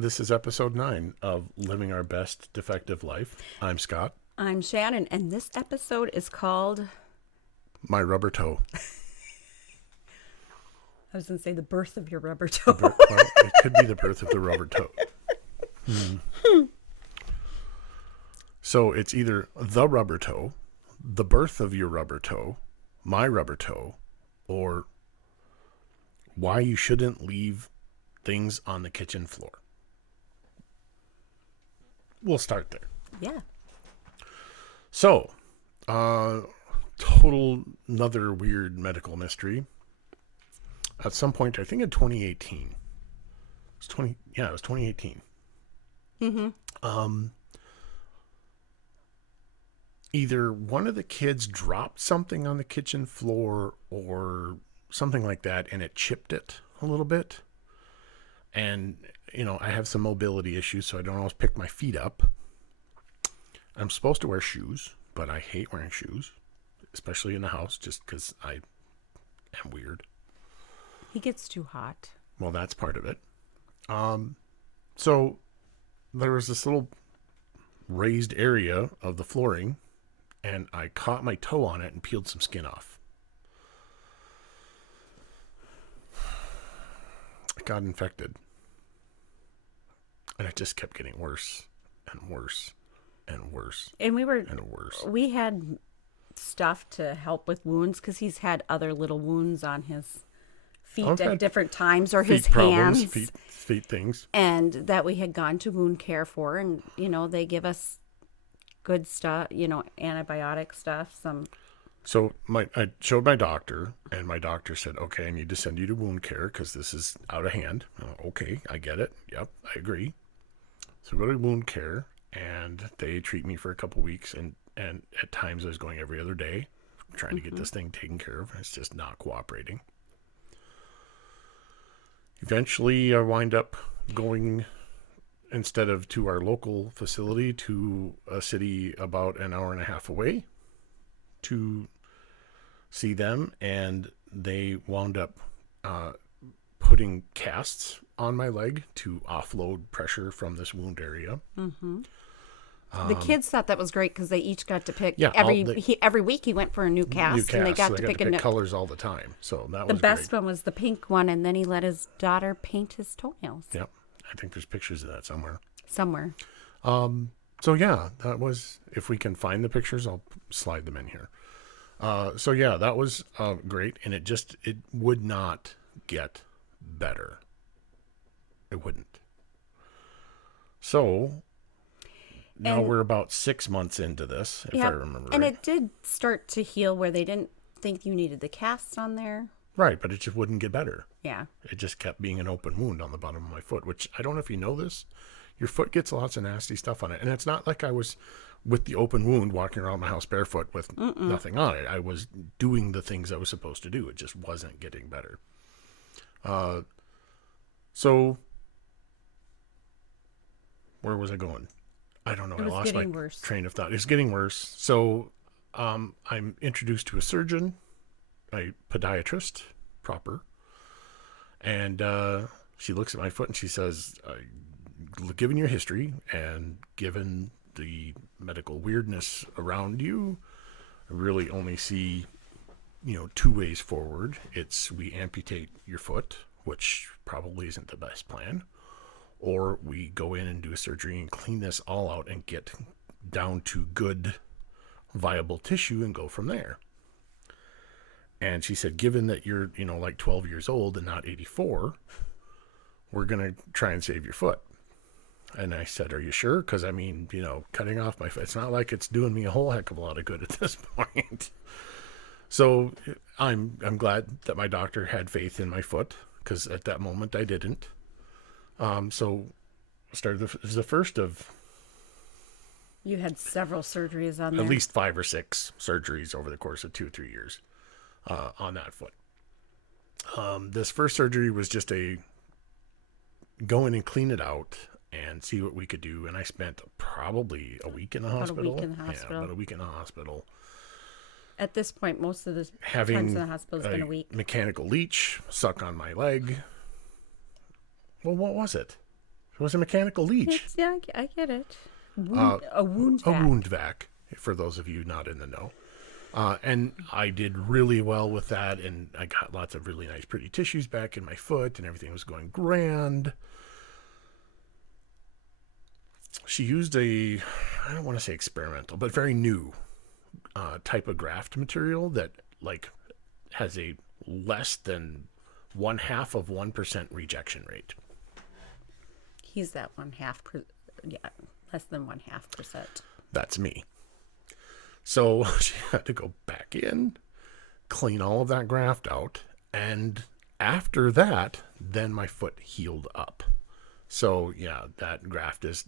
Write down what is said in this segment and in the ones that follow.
This is episode 9 of Living Our Best Defective Life. I'm Scott. I'm Shannon, and this episode is called, My rubber toe. I was going to say, the birth of your rubber toe. Well, it could be the birth of the rubber toe. So it's either the rubber toe, the birth of your rubber toe, my rubber toe, or why you shouldn't leave things on the kitchen floor. We'll start there. Yeah. So, total another weird medical mystery. At some point, I think in 2018. It was 2018. Mm-hmm. Either one of the kids dropped something on the kitchen floor or something like that, and it chipped it a little bit. And, I have some mobility issues, so I don't always pick my feet up. I'm supposed to wear shoes, but I hate wearing shoes, especially in the house, just because I am weird. He gets too hot. Well, that's part of it. So there was this little raised area of the flooring, and I caught my toe on it and peeled some skin off. It got infected. And it just kept getting worse and worse and worse. And worse. We had stuff to help with wounds because he's had other little wounds on his feet at different times, or his problems, hands. Feet things. And that we had gone to wound care for, and, they give us good stuff, antibiotic stuff, So I showed my doctor, and my doctor said, okay, I need to send you to wound care because this is out of hand. Okay, I get it. Yep, I agree. So I go to wound care, and they treat me for a couple weeks, and at times I was going every other day, trying to get this thing taken care of. It's just not cooperating. Eventually, I wind up going, instead of to our local facility, to a city about an hour and a half away to see them, and they wound up putting casts on my leg to offload pressure from this wound area. Mm-hmm. The kids thought that was great because they each got to pick. Yeah, every week he went for a new cast, and they got to pick colors all the time. So that was the best great. one was the pink one, and then he let his daughter paint his toenails. Yep, I think there's pictures of that somewhere. So yeah, that was, if we can find the pictures, I'll slide them in here. That was great, and it would not get better. It wouldn't. So now we're about 6 months into this, if I remember right. And it did start to heal where they didn't think you needed the casts on there. Right, but it just wouldn't get better. Yeah. It just kept being an open wound on the bottom of my foot, which I don't know if you know this. Your foot gets lots of nasty stuff on it. And it's not like I was with the open wound walking around my house barefoot with nothing on it. I was doing the things I was supposed to do. It just wasn't getting better. So where was I going? I don't know. I lost my train of thought. It's getting worse. So I'm introduced to a surgeon, a podiatrist, proper. And she looks at my foot and she says, given your history and given the medical weirdness around you, I really only see, 2 ways forward. It's we amputate your foot, which probably isn't the best plan, or we go in and do a surgery and clean this all out and get down to good, viable tissue and go from there. And she said, given that you're, like 12 years old and not 84, we're going to try and save your foot. And I said, are you sure? Because, cutting off my foot, it's not like it's doing me a whole heck of a lot of good at this point. So I'm glad that my doctor had faith in my foot, because at that moment I didn't. So it was the first of... You had several surgeries on there. At least 5 or 6 surgeries over the course of 2 or 3 years on that foot. This first surgery was just go in and clean it out and see what we could do. And I spent probably a week in the hospital. About a week in the hospital. At this point, most of the times in the hospital has been a week. Mechanical leech suck on my leg. Well, what was it? It was a mechanical leech. Yeah, I get it. A wound vac. A wound vac, for those of you not in the know. And I did really well with that, and I got lots of really nice, pretty tissues back in my foot, and everything was going grand. She used I don't want to say experimental, but very new type of graft material that has a less than 0.5% rejection rate. He's that 0.5%. Yeah, less than 0.5%. That's me. So she had to go back in, clean all of that graft out, and after that, then my foot healed up. So yeah, that graft is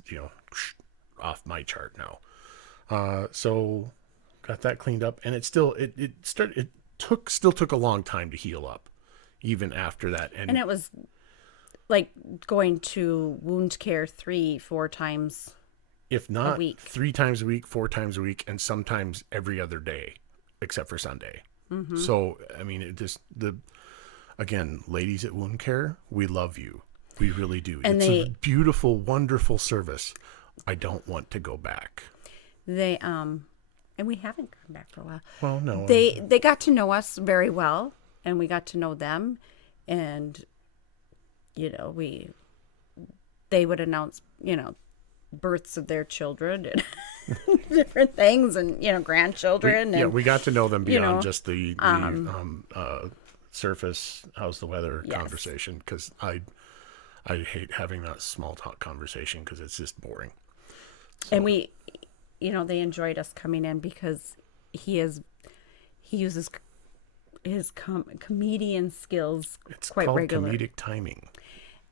off my chart now. So got that cleaned up, and it still took a long time to heal up, even after that. And it was like going to wound care 3-4 times. If not 3 times a week, 4 times a week, and sometimes every other day, except for Sunday. Mm-hmm. So, I mean, again, ladies at Wound Care, we love you. We really do. And it's a beautiful, wonderful service. I don't want to go back. And we haven't gone back for a while. Well, no. They got to know us very well, and we got to know them, and, they would announce, births of their children and different things, and grandchildren. We got to know them beyond just the surface how's the weather conversation, because I hate having that small talk conversation because it's just boring. So. And we they enjoyed us coming in because he uses his comedian skills quite regularly. It's called comedic timing.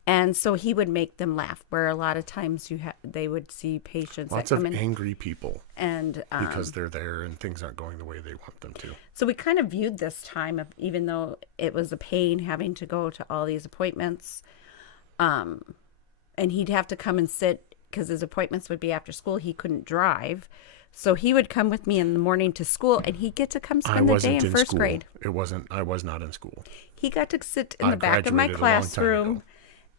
And so he would make them laugh, where a lot of times they would see patients. Lots of angry people. And because they're there and things aren't going the way they want them to. So we kind of viewed this time, even though it was a pain having to go to all these appointments. And he'd have to come and sit because his appointments would be after school. He couldn't drive. So he would come with me in the morning to school, and he'd get to come spend the day in first grade. I was not in school. He got to sit in the back of my classroom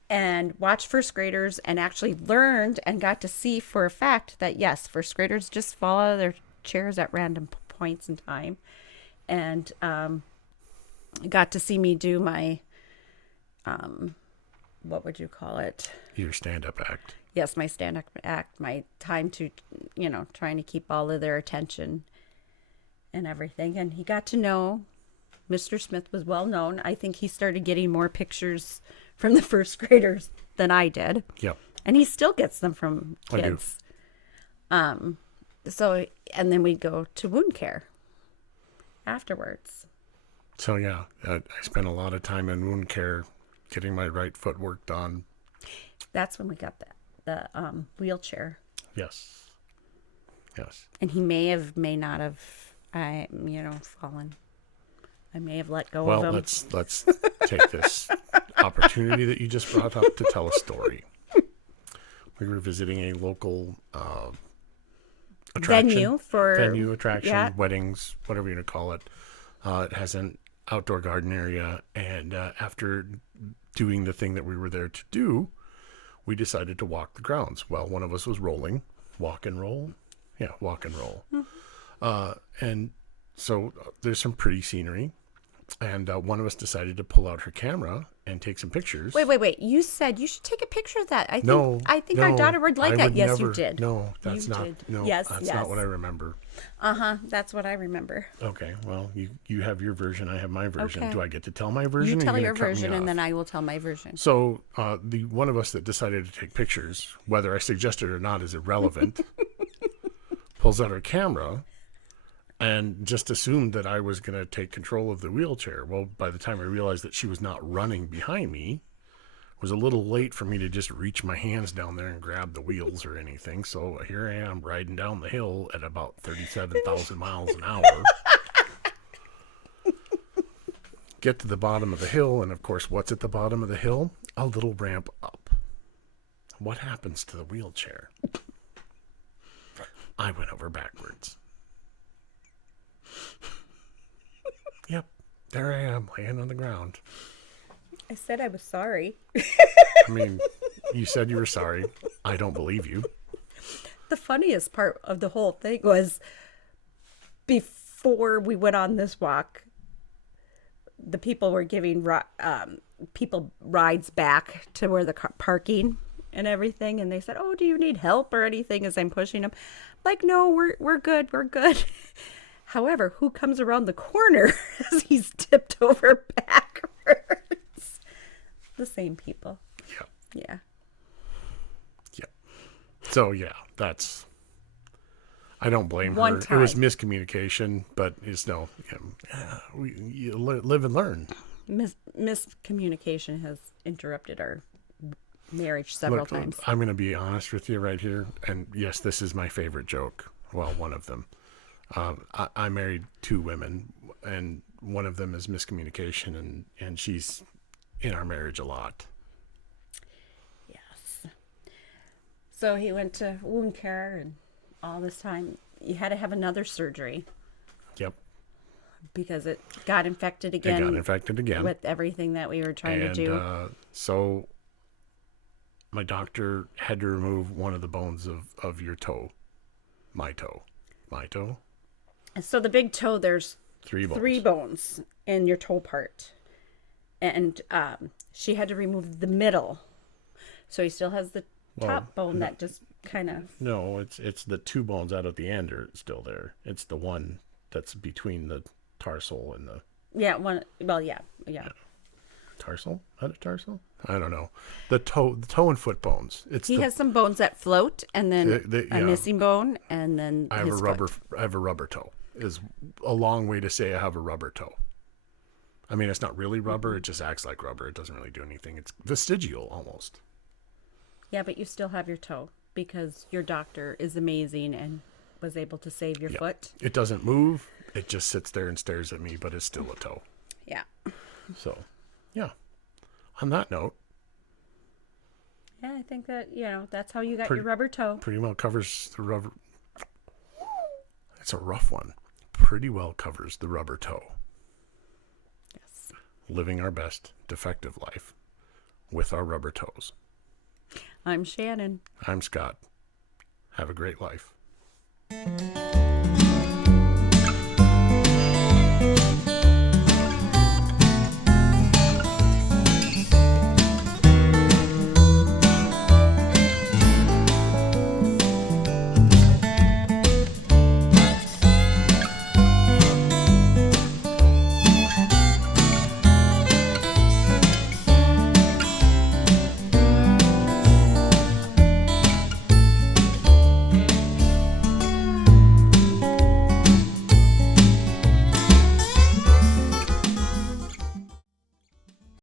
and watch first graders, and actually learned and got to see for a fact that, yes, first graders just fall out of their chairs at random points in time. And got to see me do my, what would you call it? Your stand-up act. Yes, my stand-up act, my time to, trying to keep all of their attention and everything. And he got to know Mr. Smith was well known. I think he started getting more pictures from the first graders than I did. Yep. And he still gets them from kids. I do. So, and then we'd go to wound care afterwards. So yeah, I spent a lot of time in wound care getting my right foot worked on. That's when we got the wheelchair. Yes. And he may not have, fallen. I may have let go of him. Well, let's take this opportunity that you just brought up to tell a story. We were visiting a local attraction. Venue, attraction, weddings, whatever you want to call it. It has an outdoor garden area, and after doing the thing that we were there to do, we decided to walk the grounds. Well, one of us was rolling. Walk and roll? Yeah, walk and roll. Mm-hmm. And so there's some pretty scenery. And one of us decided to pull out her camera and take some pictures. Wait. You said you should take a picture of that. I think our daughter would like that. Yes, you did. No, that's not. No, yes, that's not what I remember. That's what I remember. Okay, well, you have your version. I have my version. Okay. Do I get to tell my version? You tell your version, and then I will tell my version. So the one of us that decided to take pictures, whether I suggested it or not is irrelevant, pulls out her camera and just assumed that I was going to take control of the wheelchair. Well, by the time I realized that she was not running behind me, it was a little late for me to just reach my hands down there and grab the wheels or anything. So here I am riding down the hill at about 37,000 miles an hour. Get to the bottom of the hill, and of course, what's at the bottom of the hill? A little ramp up. What happens to the wheelchair? I went over backwards. Yep, there I am, laying on the ground. I said I was sorry. I mean, You said you were sorry. I don't believe you. The funniest part of the whole thing was before we went on this walk, the people were giving people rides back to where the parking and everything, and they said, "Oh, do you need help or anything?" As I'm pushing them, like, "No, we're good, we're good." However, who comes around the corner as he's tipped over backwards? The same people. Yeah. Yeah. Yeah. So yeah, that's. I don't blame One her. time. It was miscommunication, but it's no. You live and learn. Miscommunication has interrupted our marriage several times. I'm going to be honest with you right here, and yes, this is my favorite joke. Well, one of them. I married 2 women, and one of them is miscommunication, and she's in our marriage a lot. Yes. So he went to wound care, and all this time you had to have another surgery. Yep. Because it got infected again. It got infected again. With everything that we were trying to do. So my doctor had to remove one of the bones of your toe. My toe. So the big toe, there's 3 bones. 3 bones in your toe part. And she had to remove the middle. So he still has the top bone that just kind of... No, it's the 2 bones out at the end are still there. It's the one that's between the tarsal and the... Yeah, one... Well, yeah. Tarsal? Is that a tarsal? I don't know. The toe and foot bones. He has some bones that float, and then a missing bone, and then I have a rubber toe. Is a long way to say I have a rubber toe. I mean, it's not really rubber. It just acts like rubber. It doesn't really do anything. It's vestigial almost. Yeah, but you still have your toe because your doctor is amazing and was able to save your foot. It doesn't move. It just sits there and stares at me, but it's still a toe. Yeah. So, yeah. On that note. Yeah, I think that, that's how you got your rubber toe. Pretty well covers the rubber. It's a rough one. Pretty well covers the rubber toe. Yes. Living our best defective life with our rubber toes. I'm Shannon. I'm Scott. Have a great life.